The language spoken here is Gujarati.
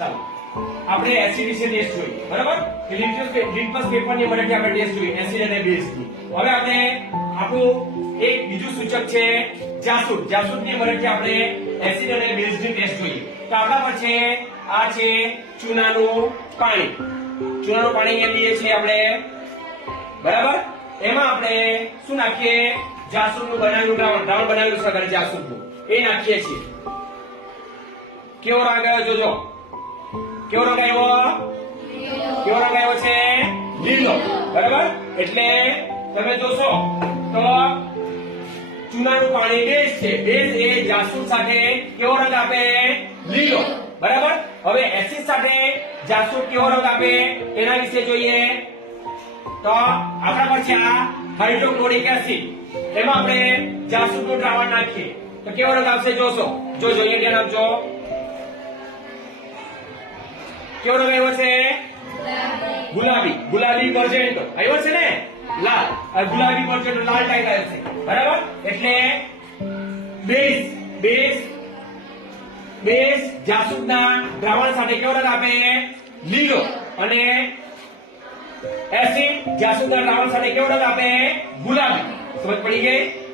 ચાલો. આપણે એસિડ વિશે ટેસ્ટ જોઈએ. બરાબર? લિટમસ પેપરની મદદથી આપણે ટેસ્ટ જોઈએ એસિડ અને બેઝની હવે આપણે આપણું એક બીજું સૂચક છે જાસૂદ. જાસૂદની મદદથી આપણે એસિડ અને બેઝની ટેસ્ટ જોઈએ. તો આપણા પર આ છે ચૂનાનું પાણી. ચૂનાનું પાણી અહીંયા લઈએ છીએ આપણે. બરાબર? એમાં આપણે શું નાખીએ? જાસૂદનું બનાવેલું દ્રાવણ. દ્રાવણ બનાવેલું છે જાસૂદ જાસૂદનું. એ નાખીએ છીએ. કેવો રંગ આવ્યો? જોજો. કેવો રંગ આવ્યો? કેવો રંગ આવ્યો છે? લીલો. બરાબર? એટલે તમે જોશો તો ચૂનાનું પાણી બેઝ છે. બેઝ એ જાસૂદ સાથે કેવો રંગ આપે? લીલો. બરાબર? હવે એસિડ સાથે જાસૂદ કેવો રંગ આપે? એના વિશે જોઈએ. તો આપણા પર છે આ હાઇડ્રોક્લોરિક એસિડ. એમાં આપણે જાસૂદનું દ્રાવણ નાખીએ. તો કેવો રંગ આવશે? જોશો. જોજો, અહીંયા ધ્યાન આપજો. કેવો રંગ આવ્યો છે? ગુલાબી. ગુલાબી મર્જેન્ટો આવ્યો છે ને? લાલ. ગુલાબી મર્જેન્ટો લાલ ટાઈપ આવ્યો છે. બરાબર? એટલે બેઝ બેઝ બેઝ જાસૂદના દ્રાવણ સાથે કેવો રંગ આપે? લીલો. અને એસિડ જાસૂદના દ્રાવણ સાથે કેવો રંગ આપે? ગુલાબી. સમજ પડી ગઈ?